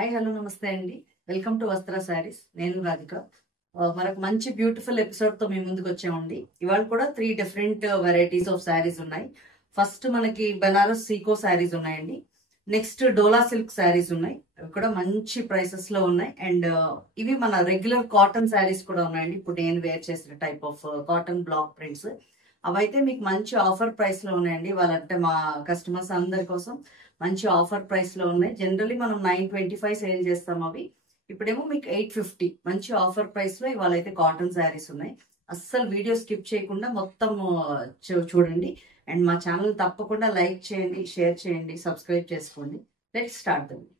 Hi hello నమస్తే అండి. Welcome to వస్త్ర శారీస్. నేను రాధిక. మనకు మంచి బ్యూటిఫుల్ ఎపిసోడ్ తో మీ ముందుకు వచ్చామండి. ఇవాళ కూడా 3 డిఫరెంట్ వెరైటీస్ ఆఫ్ శారీస్ ఉన్నాయి. ఫస్ట్ మనకి బనారస్ సీకో శారీస్ ఉన్నాయండి. నెక్స్ట్ డోలా సిల్క్ శారీస్ ఉన్నాయి. అవి కూడా మంచి ప్రైసెస్ లో ఉన్నాయి. అండ్ ఇవి మన రెగ్యులర్ కాటన్ శారీస్ కూడా ఉన్నాయండి. ఇప్పుడు నేను వేర్ చేసిన type of cotton block prints అవైతే మీకు మంచి ఆఫర్ ప్రైస్ లో ఉన్నాయండి. వాళ్ళంటే మా కస్టమర్స్ అందరి కోసం మంచి ఆఫర్ ప్రైస్ లో ఉన్నాయి. జనరల్లీ మనం 925 సేల్ చేస్తాం. అవి ఇప్పుడేమో మీకు 850 మంచి ఆఫర్ ప్రైస్ లో ఇవాళ అయితే కాటన్ శారీస్ ఉన్నాయి. అస్సలు వీడియో స్కిప్ చేయకుండా మొత్తం చూడండి. అండ్ మా ఛానల్ తప్పకుండా లైక్ చేయండి, షేర్ చేయండి, సబ్స్క్రైబ్ చేసుకోండి. Let's start the video.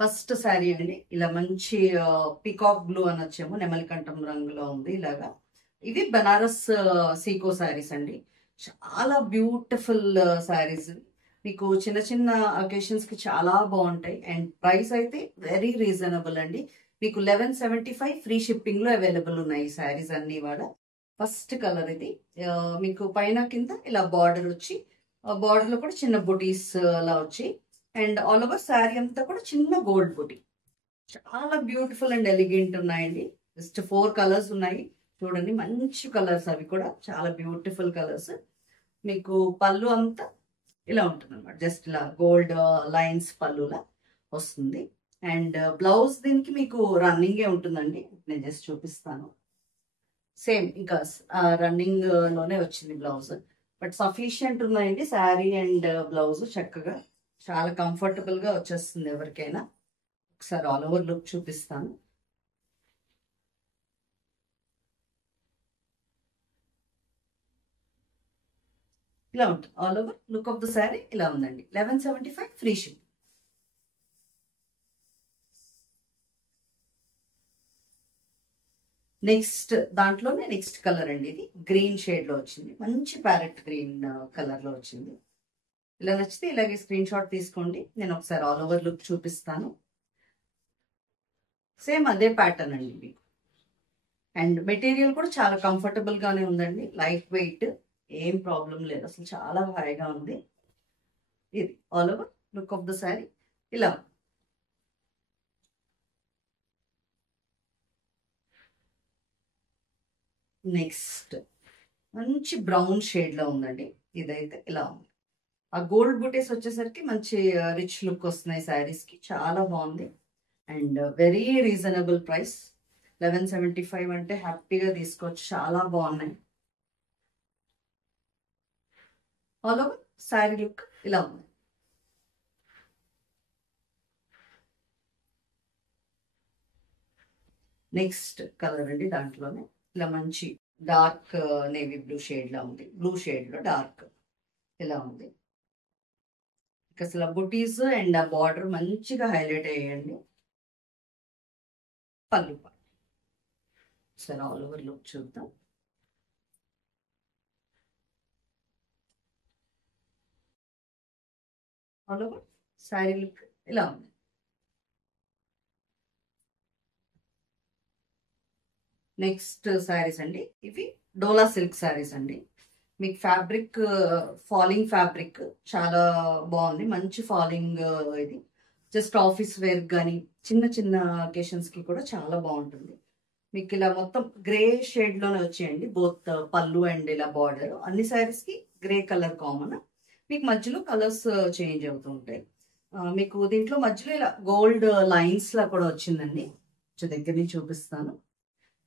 First sari అండి, ఇలా మంచి పికాక్ బ్లూ అని వచ్చేమో నెమలికంఠం రంగులో ఉంది. ఇలాగా ఇవి బనారస్ సీకో శారీస్ అండి. చాలా బ్యూటిఫుల్ శారీస్. మీకు చిన్న చిన్న అకేషన్స్ కి చాలా బాగుంటాయి. అండ్ ప్రైస్ అయితే వెరీ రీజనబుల్ అండి. మీకు 1175 ఫ్రీ షిప్పింగ్ లో అవైలబుల్ ఉన్నాయి ఈ శారీస్ అన్ని. ఇవాళ ఫస్ట్ కలర్ ఇది. మీకు పైన కింద ఇలా బార్డర్ వచ్చి, బార్డర్ లో కూడా చిన్న బుటీస్ అలా వచ్చి, అండ్ ఆల్ ఓవర్ శారీ అంతా కూడా చిన్న గోల్డ్ బుటీ. చాలా బ్యూటిఫుల్ అండ్ ఎలిగెంట్ ఉన్నాయండి. జస్ట్ 4 కలర్స్ ఉన్నాయి. చూడండి, మంచి కలర్స్, అవి కూడా చాలా బ్యూటిఫుల్ కలర్స్. మీకు పళ్ళు అంతా ఇలా ఉంటుంది అనమాట. జస్ట్ ఇలా గోల్డ్ లైన్స్ పళ్ళులా వస్తుంది. అండ్ బ్లౌజ్ దీనికి మీకు రన్నింగే ఉంటుందండి. నేను జస్ట్ చూపిస్తాను. సేమ్ ఇంకా రన్నింగ్ లోనే వచ్చింది బ్లౌజ్. బట్ సఫిషియంట్ ఉన్నాయండి శారీ అండ్ బ్లౌజ్. చక్కగా చాలా కంఫర్టబుల్ గా వచ్చేస్తుంది ఎవరికైనా. ఒకసారి ఆల్ ఓవర్ లుక్ చూపిస్తాను. ఇలా ఉంటుంది all over look of the sari. ఇలా ఉందండి. 1175 ఫ్రీ షిప్. నెక్స్ట్ దాంట్లోనే నెక్స్ట్ కలర్ అండి. ఇది గ్రీన్ షేడ్ లో వచ్చింది. మంచి ప్యారెట్ గ్రీన్ కలర్ లో వచ్చింది. ఇలా నచ్చితే ఇలాగే స్క్రీన్ షాట్ తీసుకోండి. నేను ఒకసారి ఆల్ ఓవర్ లుక్ చూపిస్తాను. సేమ్ అదే ప్యాటర్న్ అండి మీకు. అండ్ మెటీరియల్ కూడా చాలా కంఫర్టబుల్ గానే ఉందండి. లైట్ వెయిట్, ఏం ప్రాబ్లం లేదు అసలు. చాలా హాయిగా ఉంది. ఇది all over look of the sari ఇలా. నెక్స్ట్ మంచి బ్రౌన్ షేడ్ లో ఉందండి. ఇదైతే ఇలా ఉంది. ఆ గోల్డ్ బుటీస్ వచ్చేసరికి మంచి రిచ్ లుక్ వస్తున్నాయి శారీస్ కి. చాలా బాగుంది. And very reasonable price. 1175 అంటే హ్యాపీగా తీసుకోవచ్చు. చాలా బాగున్నాయి. ఆల్ ఓవర్ శారీ లుక్ ఇలా ఉంది. నెక్స్ట్ కలర్ అండి. దాంట్లోనే ఇలా మంచి డార్క్ నేవీ బ్లూ షేడ్ లా ఉంది. బ్లూ షేడ్ లో డార్క్ ఇలా ఉంది. అసలు బుటీస్ అండ్ ఆ బార్డర్ మంచిగా హైలైట్ అయ్యాయండి. పళ్ళు సరే ఆల్ ఓవర్ లుక్ చూద్దాం. ఆల్ ఓవర్ శారీ లుక్ ఇలా ఉంది. నెక్స్ట్ శారీస్ అండి. ఇవి డోలా సిల్క్ శారీస్ అండి. మీకు ఫ్యాబ్రిక్ ఫాలింగ్ ఫ్యాబ్రిక్ చాలా బాగుంది. మంచి ఫాలింగ్. ఇది జస్ట్ ఆఫీస్ వేర్ కానీ చిన్న చిన్న అకేషన్స్ కి కూడా చాలా బాగుంటుంది. మీకు ఇలా మొత్తం గ్రే షేడ్ లోనే వచ్చేయండి. బోత్ పళ్ళు అండ్ ఇలా బార్డర్. అన్ని శారీస్ కి గ్రే కలర్ కామన్. మీకు మధ్యలో కలర్స్ చేంజ్ అవుతూ ఉంటాయి. మీకు దీంట్లో మధ్యలో ఇలా గోల్డ్ లైన్స్ లా కూడా వచ్చిందండి. దగ్గర నుంచి చూపిస్తాను.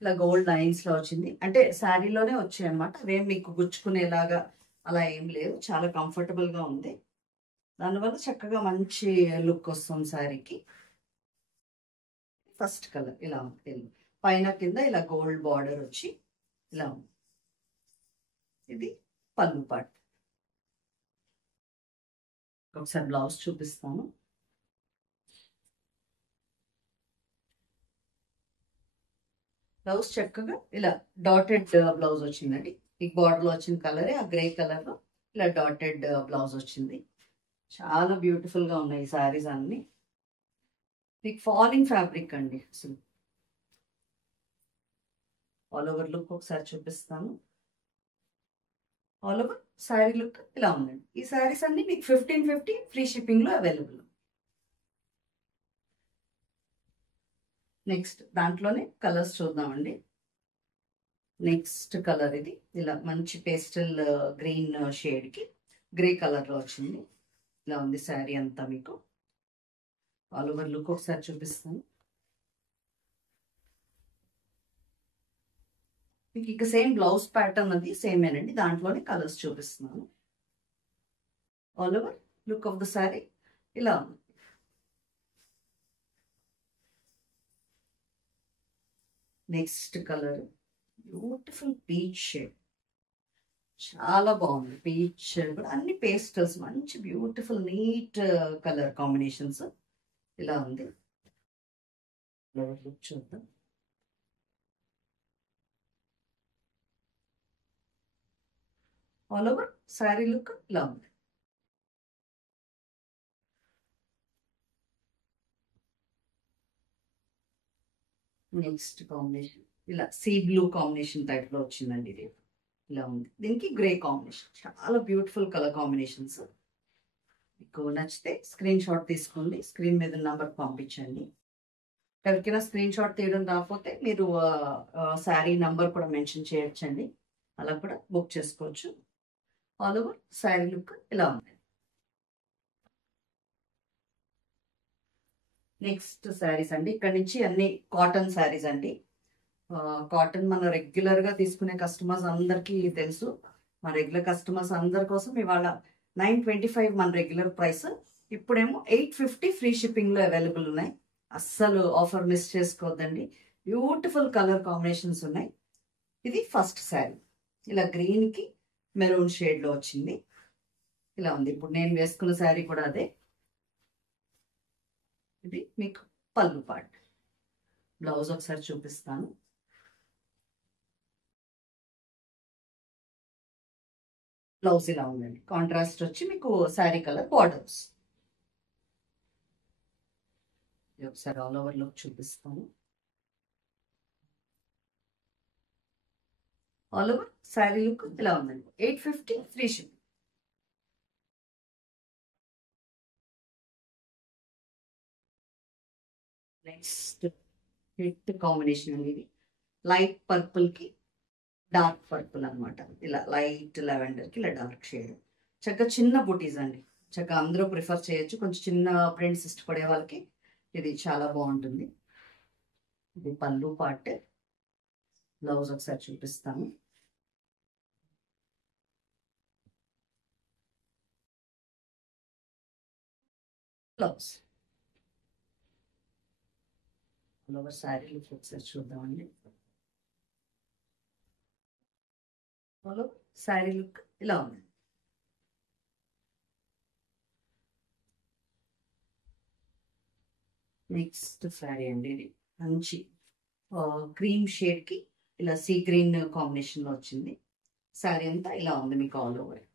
ఇలా గోల్డ్ లైన్స్ లో వచ్చింది. అంటే శారీలోనే వచ్చాయి అనమాట. అవేం మీకు గుచ్చుకునేలాగా అలా ఏం లేవు. చాలా కంఫర్టబుల్ గా ఉంది. దానివల్ల చక్కగా మంచి లుక్ వస్తుంది శారీకి. ఫస్ట్ కలర్ ఇలా ఉంది. పైన కింద ఇలా గోల్డ్ బార్డర్ వచ్చి ఇలా ఉంది. ఇది పళ్ళు పార్ట్. ఒకసారి బ్లౌజ్ చూపిస్తాను. బ్లౌజ్ చక్కగా ఇలా డాటెడ్ బ్లౌజ్ వచ్చిందండి. ఈ బార్డర్ లో వచ్చిన కలరే ఆ గ్రే కలర్ లో ఇలా డాటెడ్ బ్లౌజ్ వచ్చింది. చాలా బ్యూటిఫుల్ గా ఉన్నాయి ఈ శారీస్ అన్ని. మీకు ఫాలింగ్ ఫ్యాబ్రిక్ అండి. అసలు ఆల్ ఓవర్ లుక్ ఒకసారి చూపిస్తాను. ఆల్ ఓవర్ శారీ లుక్ ఇలా ఉందండి. ఈ శారీస్ అన్ని మీకు 1550 ఫ్రీ షిప్పింగ్లో అవైలబుల్. నెక్స్ట్ దాంట్లోనే కలర్స్ చూద్దామండి. నెక్స్ట్ కలర్ ఇది ఇలా మంచి పేస్టల్ గ్రీన్ షేడ్కి గ్రే కలర్లో వచ్చింది. ఇలా ఉంది శారీ అంతా. మీకు ఆల్ ఓవర్ లుక్ ఒకసారి చూపిస్తాను. మీకు ఇక సేమ్ బ్లౌజ్ ప్యాటర్న్ అది సేమేనండి, దాంట్లోనే కలర్స్ చూపిస్తున్నాను. All over look of the sari ఇలా ఉంది. Next colour beautiful peach shade, చాలా బాగుంది. పీచ్ షేడ్ కూడా అన్ని పేస్టల్స్, మంచి బ్యూటిఫుల్ నీట్ కలర్ కాంబినేషన్స్ ఇలా ఉంది. లుక్ చూద్దాం. ఆల్ ఓవర్ శారీ లుక్ ఇలా ఉంది. నెక్స్ట్ కాంబినేషన్ ఇలా సీ బ్లూ కాంబినేషన్ టైప్ లో వచ్చిందండి. ఇది ఇలా ఉంది. దీనికి గ్రే కాంబినేషన్, చాలా బ్యూటిఫుల్ కలర్ కాంబినేషన్స్. మీకు నచ్చితే స్క్రీన్ షాట్ తీసుకోండి, స్క్రీన్ మీద నంబర్ పంపించండి. ఎవరికైనా స్క్రీన్ షాట్ తీయడం రాకపోతే మీరు శారీ నంబర్ కూడా మెన్షన్ చేయొచ్చండి, అలా కూడా బుక్ చేసుకోవచ్చు. ఆల్ ఓవర్ శారీ లుక్ ఇలా ఉంది. నెక్స్ట్ శారీస్ అండి, ఇక్కడ నుంచి అన్ని కాటన్ శారీస్ అండి. కాటన్ మన రెగ్యులర్ గా తీసుకునే కస్టమర్స్ అందరికీ తెలుసు. మన రెగ్యులర్ కస్టమర్స్ అందరి కోసం ఇవాళ 925 మన రెగ్యులర్ ప్రైస్. ఇప్పుడేమో 850 ఫ్రీ షిప్పింగ్ లో అవైలబుల్ ఉన్నాయి. అస్సలు ఆఫర్ మిస్ చేసుకోవద్దండి. బ్యూటిఫుల్ కలర్ కాంబినేషన్స్ ఉన్నాయి. ఇది ఫస్ట్ శారీ ఇలా గ్రీన్ కి మెరూన్ షేడ్ లో వచ్చింది. ఇలా ఉంది. ఇప్పుడు నేను వేసుకున్న శారీ కూడా అదే. ఇది మీకు పళ్ళు పార్ట్. బ్లౌజ్ ఒకసారి చూపిస్తాను. బ్లౌజ్ ఇలా ఉందండి. కాంట్రాస్ట్ వచ్చి మీకు శారీ కలర్ బార్డర్స్. ఒకసారి ఆల్ ఓవర్ లుక్ చూపిస్తాను. ఆల్ ఓవర్ శారీ లుక్ ఇలా ఉందండి. 850 free shipping. Next hit combination అండి. ఇది లైట్ పర్పుల్ కి డార్క్ పర్పుల్ అనమాట. ఇలా లైట్ లెవెండర్ కి ఇలా డార్క్ షేడ్. చక్కగా చిన్న బుటీస్ అండి, చక్కగా అందరూ ప్రిఫర్ చేయొచ్చు. కొంచెం చిన్న ప్రింట్స్ ఇష్టపడే వాళ్ళకి ఇది చాలా బాగుంటుంది. ఇది పళ్ళు పార్ట్. బ్లౌజ్ ఒకసారి చూపిస్తాను. బ్లౌజ్ శారీ లుక్ ఒకసారి చూద్దామండి. శారీ లుక్ ఇలా ఉంది. నెక్స్ట్ శారీ అండి, ఇది మంచి క్రీమ్ షేడ్ కి ఇలా సీ గ్రీన్ కాంబినేషన్ లో వచ్చింది. శారీ అంతా ఇలా ఉంది మీకు ఆల్ ఓవర్.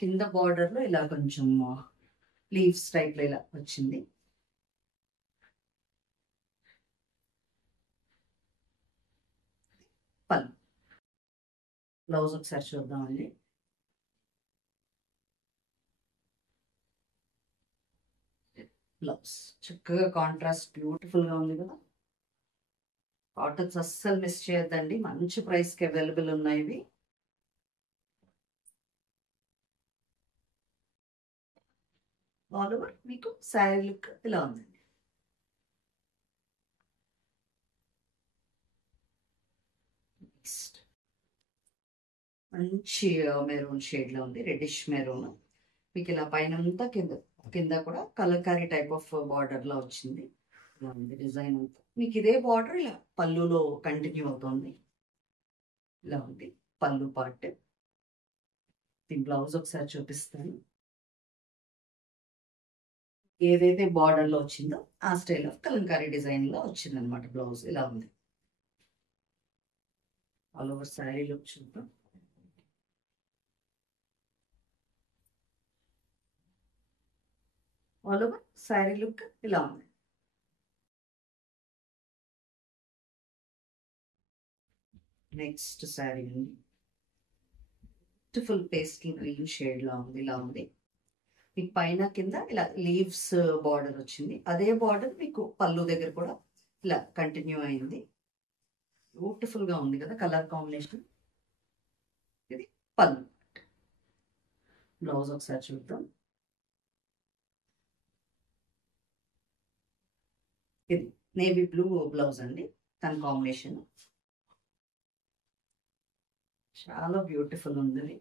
కింద బార్డర్ లో ఇలా కొంచెం లీవ్స్ టైప్ లో ఇలా వచ్చింది. పళ్ళు. బ్లౌజ్ ఒకసారి చూద్దామండి. బ్లౌజ్ చక్కగా కాంట్రాస్ట్ బ్యూటిఫుల్ గా ఉంది కదా. కాటన్స్ అస్సలు మిస్ చేయొద్దండి, మంచి ప్రైస్ కి అవైలబుల్ ఉన్నాయి ఇవి. ఆల్ ఓవర్ మీకు శారీ లుక్ ఇలా ఉందండి. నెక్స్ట్ మంచి మెరూన్ షేడ్ లో ఉంది, రెడ్డిష్ మెరూన్. మీకు ఇలా పైన అంతా కింద కింద కూడా కలర్కారీ టైప్ ఆఫ్ బార్డర్ లో వచ్చింది. ఇలా ఉంది డిజైన్ అంతా. మీకు ఇదే బార్డర్ ఇలా పళ్ళులో కంటిన్యూ అవుతుంది. ఇలా ఉంది పళ్ళు పార్ట్. ఈ బ్లౌజ్ ఒకసారి చూపిస్తాను. ఏదైతే బార్డర్ లో వచ్చిందో ఆ స్టైల్ ఆఫ్ కలంకారీ డిజైన్ లో వచ్చింది అనమాట. బ్లౌజ్ ఇలా ఉంది. ఆల్ ఓవర్ శారీ లుక్ చూద్దాం. ఆల్ ఓవర్ శారీ లుక్ ఇలా ఉంది. నెక్స్ట్ శారీ అండి, బ్యూటిఫుల్ పేస్టల్ గ్రీన్ షేడ్ లా ఉంది, ఇలా ఉంది. మీకు పైన కింద ఇలా లీవ్స్ బార్డర్ వచ్చింది. అదే బార్డర్ మీకు పళ్ళు దగ్గర కూడా ఇలా కంటిన్యూ అయింది. బ్యూటిఫుల్ గా ఉంది కదా కలర్ కాంబినేషన్. ఇది పళ్ళు. బ్లౌజ్ ఒకసారి చూద్దాం. ఇది నేవీ బ్లూ బ్లౌజ్ అండి, దాని కాంబినేషన్ చాలా బ్యూటిఫుల్ ఉంది.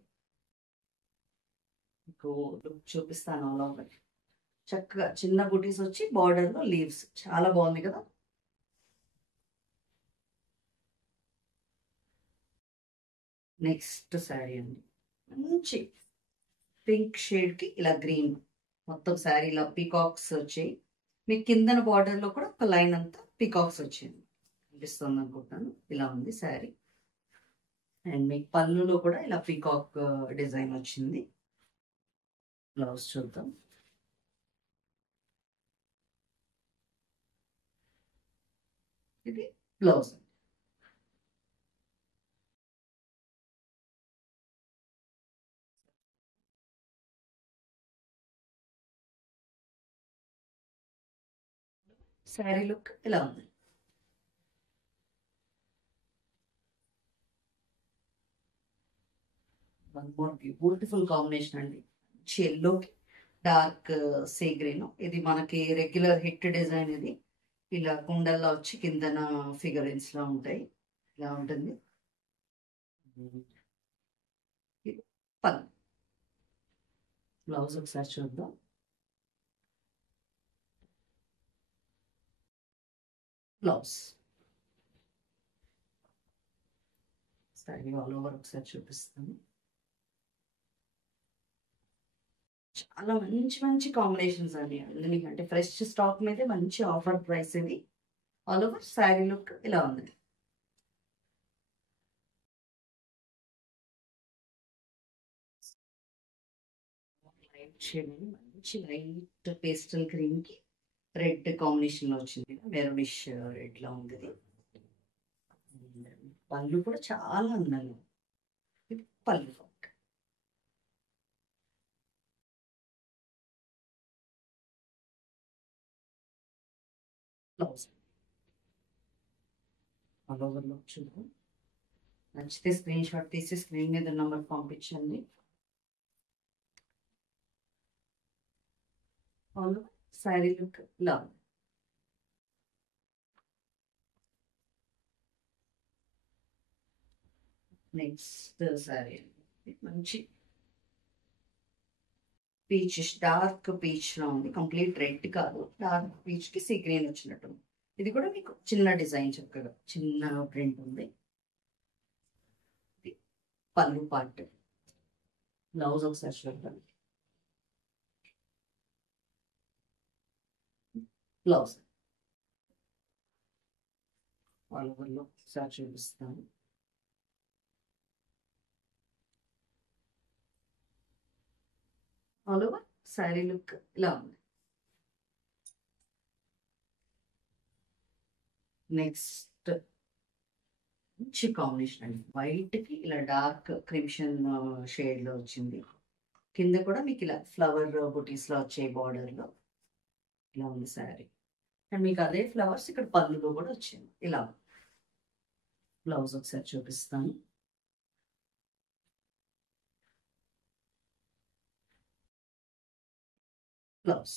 మీకు లుక్ చూపిస్తాను. ఆల్ ఓవర్ చక్కగా చిన్న బుటీస్ వచ్చి బార్డర్ లో లీవ్స్, చాలా బాగుంది కదా. నెక్స్ట్ శారీ అండి, మంచి పింక్ షేడ్ కి ఇలా గ్రీన్, మొత్తం శారీ ఇలా పీకాక్స్ వచ్చాయి. మీకు కిందన బార్డర్ లో కూడా ఒక లైన్ అంతా పీకాక్స్ వచ్చింది, కనిపిస్తుంది అనుకుంటాను. ఇలా ఉంది శారీ. అండ్ మీకు పళ్ళులో కూడా ఇలా పీకాక్ డిజైన్ వచ్చింది. బ్లౌజ్ చూద్దాం. ఇది బ్లౌజ్. శారీ లుక్ ఇలా ఉంది. వన్ మోర్ బ్యూటిఫుల్ కాంబినేషన్ అండి, మంచి ఎల్లోకి డార్క్ సీ గ్రీన్. ఇది మనకి రెగ్యులర్ హిట్ డిజైన్. ఇది ఇలా కుండల్లో వచ్చి కిందన ఫిగరెన్స్ లా ఉంటాయి, ఇలా ఉంటుంది. ఇది పళ్ళు. బ్లౌజ్ ఒకసారి చూద్దాం. బ్లౌజ్ శారీ ఆల్ ఓవర్ ఒకసారి చూపిస్తాను. చాలా మంచి మంచి కాంబినేషన్స్ అండి, ఎందుకంటే ఫ్రెష్ స్టాక్ మీద మంచి ఆఫర్ ప్రైస్ ఇది. ఆల్ ఓవర్ శారీ లుక్ ఇలా ఉంది. లైట్ షేడ్ అని మంచి లైట్ పేస్టల్ గ్రీన్ కి రెడ్ కాంబినేషన్ లో వచ్చింది, మెరూనిష్ రెడ్ లా ఉంది. పళ్ళు కూడా చాలా అందంగా. ఇది పళ్ళు. బ్లౌజ్ ఆల్ ఓవర్ లుక్ చూద్దాం. నచ్చితే స్క్రీన్ షాట్ తీసి స్క్రీన్ మీద నంబర్ పంపించండి. ఆల్ ఓవర్ శారీ లుక్ ఇలా ఉంది. నెక్స్ట్ శారీ మంచి పీచ్, డార్క్ పీచ్ లా ఉంది, కంప్లీట్ రెడ్ కాదు, డార్క్ పీచ్ కి సీ గ్రీన్ వచ్చినట్టు. ఇది కూడా మీకు చిన్న డిజైన్, చక్కగా చిన్న ప్రింట్ ఉంది. పళ్ళు పార్ట్. బ్లౌజ్ ఒకసారి చూద్దాం. బ్లౌజ్ ఆల్ ఓవర్ లో ఒకసారి చూపిస్తాను. ఆల్ ఓవర్ శారీ లుక్ ఇలా ఉంది. నెక్స్ట్ మంచి కాంబినేషన్ అండి, వైట్ కి ఇలా డార్క్ క్రిమ్షన్ షేడ్ లో వచ్చింది. కింద కూడా మీకు ఇలా ఫ్లవర్ బుటీస్ లో వచ్చే బార్డర్ లో ఇలా ఉంది శారీ. అండ్ మీకు అదే ఫ్లవర్స్ ఇక్కడ పళ్ళులో కూడా వచ్చింది, ఇలా. బ్లౌజ్ ఒకసారి చూపిస్తాను. బ్లౌజ్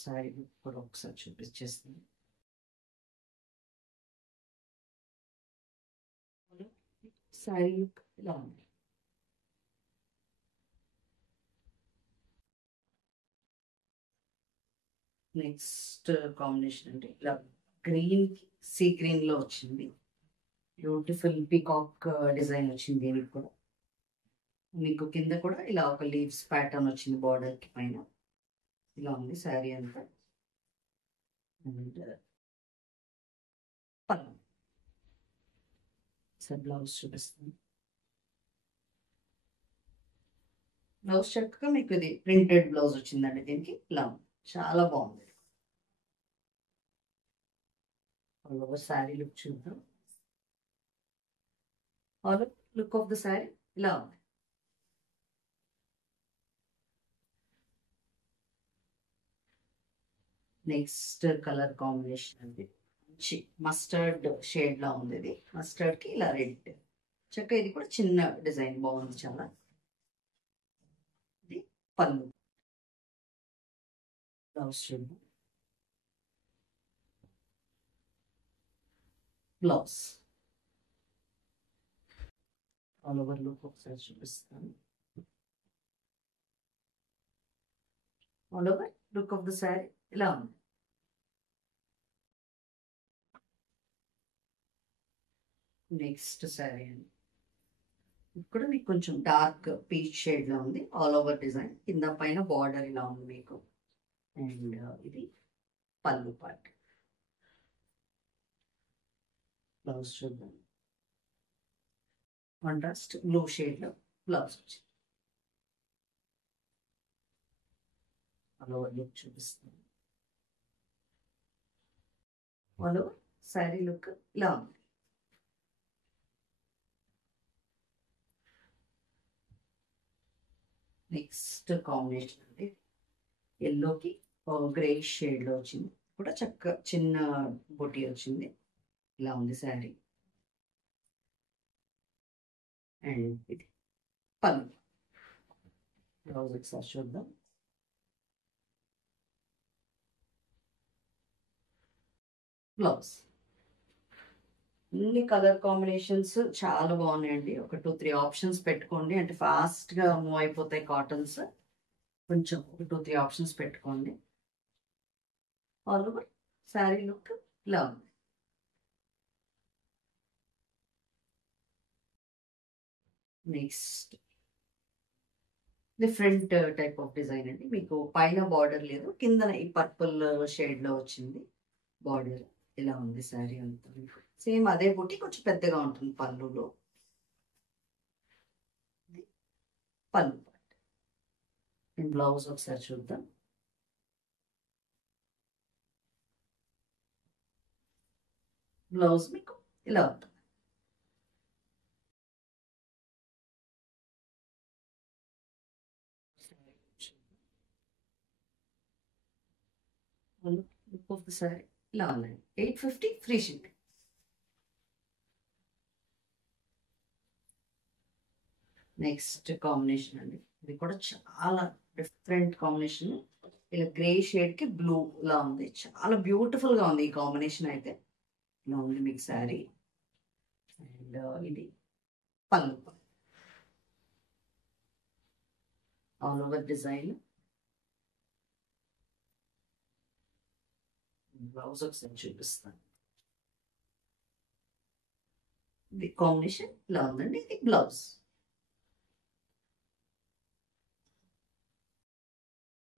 శారీ లుక్ కూడా ఒకసారి చూపించేస్తాను. శారీ లుక్ ఇలా ఉంది. నెక్స్ట్ కాంబినేషన్ అంటే ఇలా గ్రీన్ సీ గ్రీన్ లో వచ్చింది, బ్యూటిఫుల్ పీకాక్ డిజైన్ వచ్చింది. దీనికి కూడా మీకు కింద కూడా ఇలా ఒక లీవ్స్ ప్యాటర్న్ వచ్చింది బార్డర్ కి పైన, ఇలా ఉంది శారీ అంతా. అండ్ పళ్ళు. సార్ బ్లౌజ్ చూపిస్తాను. బ్లౌజ్ చక్కగా మీకు ఇది ప్రింటెడ్ బ్లౌజ్ వచ్చిందండి, దీనికి ఇలా ఉంది, చాలా బాగుంది. శారీ లుక్ చూద్దాం. All look of the sari ఇలా ఉంది. నెక్స్ట్ కలర్ కాంబినేషన్ అండి మంచి మస్టర్డ్ షేడ్ లా ఉంది. ఇది మస్టర్డ్ కి ఇలా రెడ్ చక్క. ఇది కూడా చిన్న డిజైన్ బాగుంది చాలా. ఇది పళ్ళు. బ్లౌజ్ చూద్దాం. బ్లౌజ్ ఆల్ ఓవర్ లుక్ ఒకసారి చూపిస్తాను. All over look of the sari ఇలా ఉంది. నెక్స్ట్ శారీ అండి. ఇప్పుడు మీకు కొంచెం డార్క్ పీచ్ షేడ్ లో ఉంది. ఆల్ ఓవర్ డిజైన్ కింద పైన బార్డర్ ఇలా ఉంది మీకు. అండ్ ఇది పళ్ళు పార్ట్. బ్లౌజ్ చూద్దాం. కాంట్రాస్ట్ బ్లూ షేడ్ లో బ్లౌజ్ వచ్చింది. ఆల్ ఓవర్ లుక్ చూపిస్తాను. ఆల్ ఓవర్ శారీ లుక్ ఇలా ఉంది. నెక్స్ట్ కాంబినేషన్ అండి ఎల్లోకి గ్రే షేడ్ లో వచ్చింది. కూడా చక్క చిన్న బొట్టి వచ్చింది. ఇలా ఉంది శారీ. అండ్ ఇది పళ్ళు. బ్లౌజ్ ఒకసారి చూద్దాం. బ్లౌజ్ అన్ని కలర్ కాంబినేషన్స్ చాలా బాగున్నాయండి. ఒక 2-3 ఆప్షన్స్ పెట్టుకోండి. అంటే ఫాస్ట్ గా మూవ్ అయిపోతాయి కాటన్స్. కొంచెం ఒక 2-3 ఆప్షన్స్ పెట్టుకోండి. ఆల్ ఓవర్ శారీ లుక్ ఇలా ఉంది. Next different type of design అండి. మీకు పైన బార్డర్ లేదు, కింద ఈ పర్పుల్ షేడ్ లో వచ్చింది బార్డర్. ఇలా ఉంది శారీ అంతా. సేమ్ అదే బుట్టి కొంచెం పెద్దగా ఉంటుంది పళ్ళులో. పళ్ళు పార్ట్. బ్లౌజ్ ఒకసారి చూద్దాం. బ్లౌజ్ మీకు ఇలా ఉంటుంది. లుక్ ఆఫ్ ద శారీ ఇలా ఉన్నాయి. 850 ఫ్రీ షిప్పింగ్. నెక్స్ట్ కాంబినేషన్ అండి. ఇది కూడా చాలా డిఫరెంట్ కాంబినేషన్. ఇలా గ్రే షేడ్ కి బ్లూ లా ఉంది. చాలా బ్యూటిఫుల్ గా ఉంది ఈ కాంబినేషన్ అయితే. ఇలా ఉంది మీకు శారీ. అండ్ ఇది పళ్ళు. All over design. బ్లౌజ్ ఒకసారి చూపిస్తాను. ఇది కాంబినేషన్ ఇలా ఉందండి. ఇది బ్లౌజ్.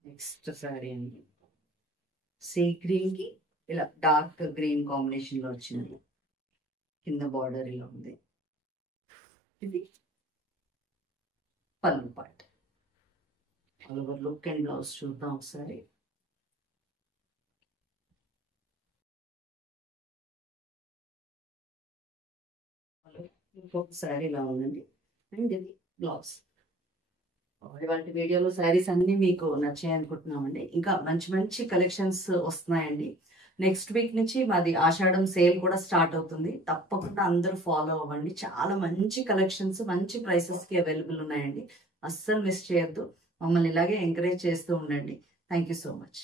నెక్స్ట్ శారీ అండి. సీ గ్రీన్ కి ఇలా డార్క్ గ్రీన్ కాంబినేషన్ లో వచ్చింది. కింద బార్డర్ ఇలా ఉంది. ఇది పళ్ళు part. All over look and blouse చూద్దాం ఒకసారి. ఇంకొక శారీ ఇలా ఉందండి. అండ్ ఇది బ్లౌజ్. ఇవాళ వీడియోలో శారీస్ అన్ని మీకు నచ్చాయి అనుకుంటున్నామండి. ఇంకా మంచి మంచి కలెక్షన్స్ వస్తున్నాయండి. నెక్స్ట్ వీక్ నుంచి మాది ఆషాఢం సేల్ కూడా స్టార్ట్ అవుతుంది. తప్పకుండా అందరూ ఫాలో అవ్వండి. చాలా మంచి కలెక్షన్స్ మంచి ప్రైసెస్ కి అవైలబుల్ ఉన్నాయండి. అస్సలు మిస్ చేయొద్దు. మమ్మల్ని ఇలాగే ఎంకరేజ్ చేస్తూ ఉండండి. Thank you so much.